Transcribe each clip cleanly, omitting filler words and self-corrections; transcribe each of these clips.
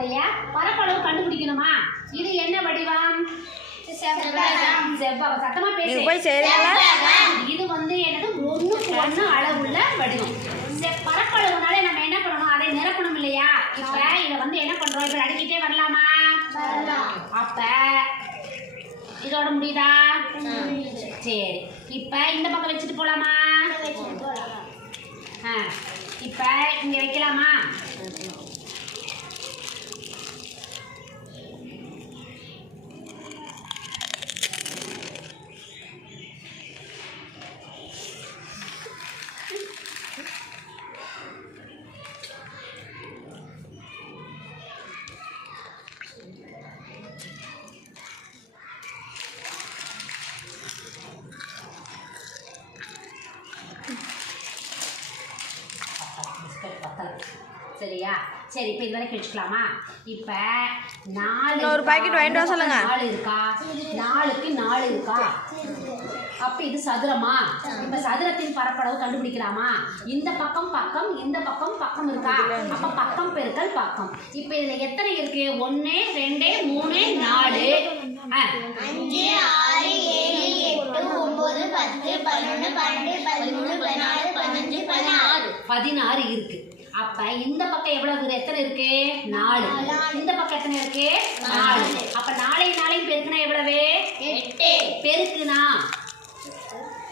பரப்பளவுடைய பரப்பளவு கண்டுபிடிக்கணுமா? இது என்ன வடிவம்? செவ்வகம். சத்தமா பேசு. இது வந்து என்னது? 1:1 அளவுள்ள வடிவம். பரப்பளவுனாலே நம்ம என்ன பண்ணணும்? அதை நிரப்பணும் இல்லையா? இப்ப இதை வந்து என்ன பண்றோம்? இப்ப அடுக்கிட்டே வரலாமா? அப்ப இதோட முடியுதா? சரி, இப்ப இந்த பக்கம் வச்சுட்டு போலாமா? இப்ப இங்க வைக்கலாமா? சரியா? சரி, இப்போ இது வரைக்கும் வச்சுக்கலாமா? இப்போ 4 ஒரு பாக்கெட் வாங்கிட்டு வர சொல்லுங்க. 4 இருக்கா? 4க்கு 4 இருக்கா? அப்ப இது சதுரமா? இப்ப சதுரத்தின் பரப்பளவு கண்டுபிடிக்கலாமா? இந்த பக்கம் பக்கம், இந்த பக்கம் பக்கம் இருக்கா? அப்ப பக்கம் பெருக்கல் பக்கம். இப்ப இதுல எத்தனை இருக்கு? 1 2 3 4 5 6 7 8 9 10 11 12 13 14 15 16 இருக்கு. அப்ப இந்த பக்கம் எவ்வளவு? எத்தனை இருக்கு? 4. இந்த பக்கம் எத்தனை இருக்கு? 4. அப்ப 4 4 பெருக்குனா எவ்வளவு? 8. பெருக்குனா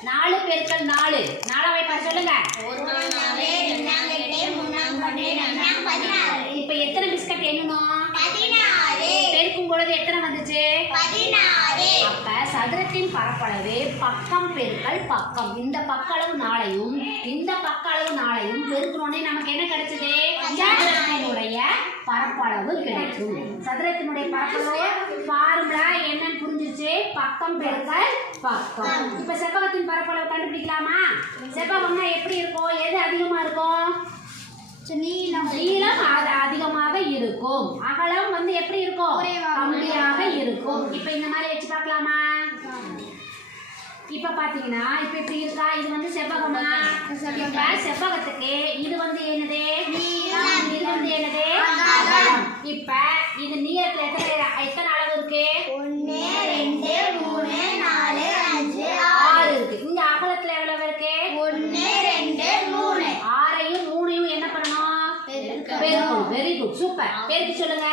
4 பெருக்கல் 4 4 பாரு சொல்லுங்க. 1 4 2 8 3 16. இப்ப எத்தனை பிஸ்கட் எண்ணணும்? 16. பெருக்கும் பொழுது எத்தனை வந்துச்சு? 16. அப்ப சதுரத்தின் பரப்பளவு பக்கம் பெருக்கல் பக்கம். இந்த பக்க அளவு 4ஐயும் இந்த பக்க அளவு 4ஐயும் பெருக்கணும்னே நமக்கு என்ன கிடைச்சது? சதுரத்தினுடைய பரப்பளவு கிடைக்கும். சதுரத்தினுடைய பரப்பளவு ஃபார்முலா என்னன்னு புரிஞ்சிச்சு? பக்கம் பெருக்கல் பக்கம். இப்ப செவ்வகத்தின் பரப்பளவு கண்டுபிடிக்கலாமா? செவ்வகம்னா எப்படி இருக்கும்? எது அதிகமா இருக்கும்? நீளம் அதிகமாக இருக்கும். அகலம் வந்து எப்படி இருக்கும்? கம்மியாக இருக்கும். இப்ப இந்த மாதிரி வச்சு பார்க்கலாமா? இப்ப பாத்தீங்கன்னா இப்ப இப்படி இருக்கா? இது வந்து செவ்வகமா? இப்ப செவ்வகத்துக்கு இது வந்து என்னது? நீளம். இது வந்து என்னது? அகலம். இப்ப இது நீளத்துல எத்தனை அளவு இருக்கு? 1 2 3 4 5 6 இருக்கு. இங்க அகலத்துல எவ்வளவு இருக்கு? 1 2 3. 6ஐயும் 3ஐயும் என்ன பண்ணணும்? பெருக்கணும். Very good, super. பெருக்கி சொல்லுங்க.